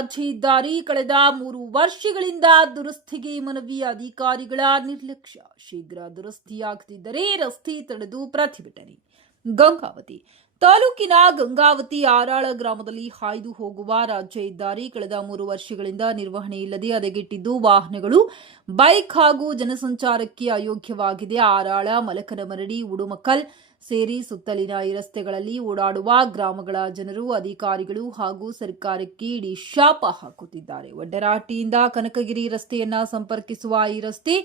ರಾಜ್ಯ ಹೆದ್ದಾರಿ ಕಳೆದ 3 ವರ್ಷಗಳಿಂದ ದುರಸ್ತಿಗೆ ಮನವಿ, ಅಧಿಕಾರಿಗಳ ನಿರ್ಲಕ್ಷ್ಯ. ಶೀಘ್ರ ದುರಸ್ತಿಯಾಗದಿದ್ದರೆ ರಸ್ತೆ ತಡೆದು ಪ್ರತಿಭಟನೆ. ಗಂಗಾವತಿ ತಾಲೂಕಿನ ಗಂಗಾವತಿ ಆರಾಳ ಗ್ರಾಮದಲ್ಲಿ ಹಾಯ್ದು ಹೋಗುವ ರಾಜ್ಯ ಹೆದ್ದಾರಿ ಕಳೆದ 3 ವರ್ಷಗಳಿಂದ ನಿರ್ವಹಣೆ ಇಲ್ಲದೆ ಹದಗೆಟ್ಟಿದ್ದು ವಾಹನಗಳು, ಬೈಕ್ ಹಾಗೂ ಜನಸಂಚಾರಕ್ಕೆ ಅಯೋಗ್ಯವಾಗಿದೆ. ಆರಾಳ, ಮಲಕನಮರಡಿ, ಉಡುಮಕಲ್ ಸೇರಿ ಸುತ್ತಲಿನ ಈ ರಸ್ತೆಗಳಲ್ಲಿ ಓಡಾಡುವ ಗ್ರಾಮಗಳ ಜನರು, ಅಧಿಕಾರಿಗಳು ಹಾಗೂ ಸರ್ಕಾರಕ್ಕೆ ಇಡೀ ಶಾಪ ಹಾಕುತ್ತಿದ್ದಾರೆ. ವಡ್ಡರಹಟ್ಟಿಯಿಂದ ಕನಕಗಿರಿ ರಸ್ತೆಯನ್ನ ಸಂಪರ್ಕಿಸುವ ಈ ರಸ್ತೆ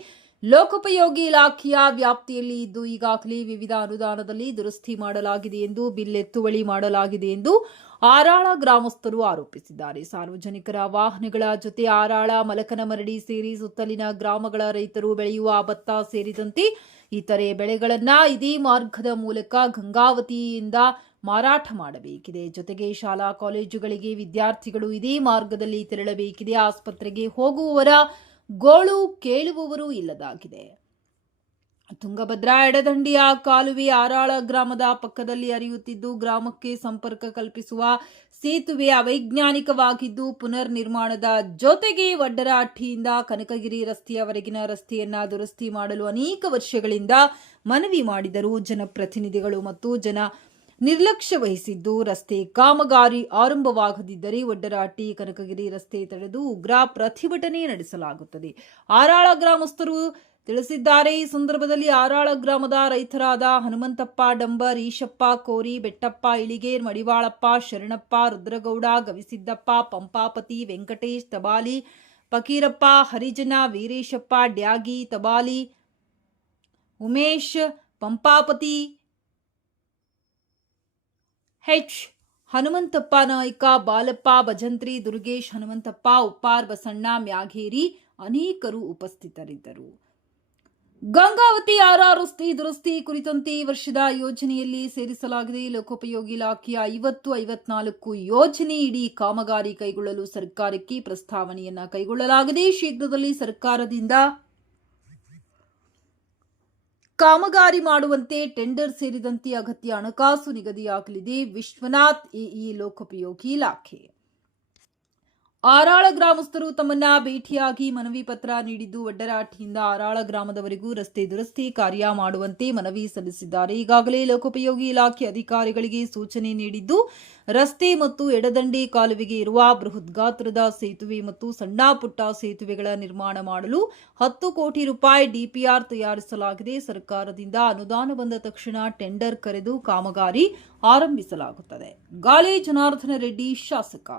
ಲೋಕೋಪಯೋಗಿ ಇಲಾಖೆಯ ವ್ಯಾಪ್ತಿಯಲ್ಲಿ ಇದ್ದು ಈಗಾಗಲೇ ವಿವಿಧ ಅನುದಾನದಲ್ಲಿ ದುರಸ್ತಿ ಮಾಡಲಾಗಿದೆ ಎಂದು, ಬಿಲ್ ಎತ್ತುವಳಿ ಮಾಡಲಾಗಿದೆ ಎಂದು ಆರಾಳ ಗ್ರಾಮಸ್ಥರು ಆರೋಪಿಸಿದ್ದಾರೆ. ಸಾರ್ವಜನಿಕರ ವಾಹನಗಳ ಜೊತೆ ಆರಾಳ, ಮಲಕನಮರಡಿ ಸೇರಿ ಸುತ್ತಲಿನ ಗ್ರಾಮಗಳ ರೈತರು ಬೆಳೆಯುವ ಭತ್ತ ಸೇರಿದಂತೆ ಇತರೆ ಬೆಳೆಗಳನ್ನ ಇದೇ ಮಾರ್ಗದ ಮೂಲಕ ಗಂಗಾವತಿಯಿಂದ ಮಾರಾಟ ಮಾಡಬೇಕಿದೆ. ಜೊತೆಗೆ ಶಾಲಾ ಕಾಲೇಜುಗಳಿಗೆ ವಿದ್ಯಾರ್ಥಿಗಳು ಇದೇ ಮಾರ್ಗದಲ್ಲಿ ತೆರಳಬೇಕಿದೆ. ಆಸ್ಪತ್ರೆಗೆ ಹೋಗುವವರ ಗೋಳು ಕೇಳುವವರು ಇಲ್ಲದಾಗಿದೆ. ತುಂಗಭದ್ರಾ ಎಡದಂಡೆಯ ಕಾಲುವೆ ಆರಾಳ ಗ್ರಾಮದ ಪಕ್ಕದಲ್ಲಿ ಹರಿಯುತ್ತಿದ್ದು ಗ್ರಾಮಕ್ಕೆ ಸಂಪರ್ಕ ಕಲ್ಪಿಸುವ ಸೇತುವೆ ಅವೈಜ್ಞಾನಿಕವಾಗಿದ್ದು ಪುನರ್ ನಿರ್ಮಾಣದ ಜೊತೆಗೆ ವಡ್ಡರಹಟ್ಟಿಯಿಂದ ಕನಕಗಿರಿ ರಸ್ತೆಯವರೆಗಿನ ರಸ್ತೆಯನ್ನ ದುರಸ್ತಿ ಮಾಡಲು ಅನೇಕ ವರ್ಷಗಳಿಂದ ಮನವಿ ಮಾಡಿದರೂ ಜನಪ್ರತಿನಿಧಿಗಳು ಮತ್ತು ಜನ ನಿರ್ಲಕ್ಷ್ಯ ವಹಿಸಿದ್ದು ರಸ್ತೆ ಕಾಮಗಾರಿ ಆರಂಭವಾಗದಿದ್ದರೆ ವಡ್ಡರಹಟ್ಟಿ ಕನಕಗಿರಿ ರಸ್ತೆ ತಡೆದು ಉಗ್ರ ಪ್ರತಿಭಟನೆ ನಡೆಸಲಾಗುತ್ತದೆ. ಆರಾಳ ಗ್ರಾಮಸ್ಥರು ತಿಳಿಸಿದ್ದಾರೆ. ಈ ಸಂದರ್ಭದಲ್ಲಿ ಆರಾಳ ಗ್ರಾಮದ ರೈತರಾದ ಹನುಮಂತಪ್ಪ ಡಂಬರ್, ಈಶಪ್ಪ ಕೋರಿ, ಬೆಟ್ಟಪ್ಪ ಇಳಿಗೇರ್, ಮಡಿವಾಳಪ್ಪ, ಶರಣಪ್ಪ, ರುದ್ರಗೌಡ, ಗವಿಸಿದ್ದಪ್ಪ, ಪಂಪಾಪತಿ, ವೆಂಕಟೇಶ್ ತಬಾಲಿ, ಫಕೀರಪ್ಪ, ಹರಿಜನ, ವೀರೇಶಪ್ಪ ಡ್ಯಾಗಿ ತಬಾಲಿ, ಉಮೇಶ್ ಪಂಪಾಪತಿ, ಹೆಚ್ ಹನುಮಂತಪ್ಪ ನಾಯ್ಕ, ಬಾಲಪ್ಪ ಭಜಂತ್ರಿ, ದುರ್ಗೇಶ್ ಹನುಮಂತಪ್ಪ, ಉಪ್ಪಾರ್ ಬಸಣ್ಣ, ಮ್ಯಾಗೇರಿ ಅನೇಕರು ಉಪಸ್ಥಿತರಿದ್ದರು. ಗಂಗಾವತಿ ಆರ್ಆರ್ ರಸ್ತೆ ದುರಸ್ತಿ ಕುರಿತಂತೆ ಈ ವರ್ಷದ ಯೋಜನೆಯಲ್ಲಿ ಸೇರಿಸಲಾಗಿದೆ. ಲೋಕೋಪಯೋಗಿ ಇಲಾಖೆಯ 50-54 ಯೋಜನೆ ಇಡೀ ಕಾಮಗಾರಿ ಕೈಗೊಳ್ಳಲು ಸರ್ಕಾರಕ್ಕೆ ಪ್ರಸ್ತಾವನೆಯನ್ನ ಕೈಗೊಳ್ಳಲಾಗಿದೆ. ಶೀಘ್ರದಲ್ಲಿ ಸರ್ಕಾರದಿಂದ ಕಾಮಗಾರಿ ಮಾಡುವಂತೆ ಟೆಂಡರ್ ಸೇರಿದಂತೆ ಅಗತ್ಯ ಹಣಕಾಸು ನಿಗದಿಯಾಗಲಿದೆ. ವಿಶ್ವನಾಥ್, ಎಇ, ಲೋಕೋಪಯೋಗಿ ಇಲಾಖೆ. ಆರಾಳ ಗ್ರಾಮಸ್ಥರು ತಮ್ಮನ್ನ ಭೇಟಿಯಾಗಿ ಮನವಿ ಪತ್ರ ನೀಡಿದ್ದು ವಡ್ಡರಹಟ್ಟಿಯಿಂದ ಆರಾಳ ಗ್ರಾಮದವರೆಗೂ ರಸ್ತೆ ದುರಸ್ತಿ ಕಾರ್ಯ ಮಾಡುವಂತೆ ಮನವಿ ಸಲ್ಲಿಸಿದ್ದಾರೆ. ಈಗಾಗಲೇ ಲೋಕೋಪಯೋಗಿ ಇಲಾಖೆ ಅಧಿಕಾರಿಗಳಿಗೆ ಸೂಚನೆ ನೀಡಿದ್ದು ರಸ್ತೆ ಮತ್ತು ಎಡದಂಡೆ ಕಾಲುವೆಗೆ ಇರುವ ಬೃಹತ್ ಗಾತ್ರದ ಸೇತುವೆ ಮತ್ತು ಸಣ್ಣ ಪುಟ್ಟ ಸೇತುವೆಗಳ ನಿರ್ಮಾಣ ಮಾಡಲು 10 ಕೋಟಿ ರೂಪಾಯಿ ಡಿಪಿಆರ್ ತಯಾರಿಸಲಾಗಿದೆ. ಸರ್ಕಾರದಿಂದ ಅನುದಾನ ಬಂದ ತಕ್ಷಣ ಟೆಂಡರ್ ಕರೆದು ಕಾಮಗಾರಿ ಆರಂಭಿಸಲಾಗುತ್ತದೆ. ಗಾಲಿ ಜನಾರ್ದನ ರೆಡ್ಡಿ, ಶಾಸಕ.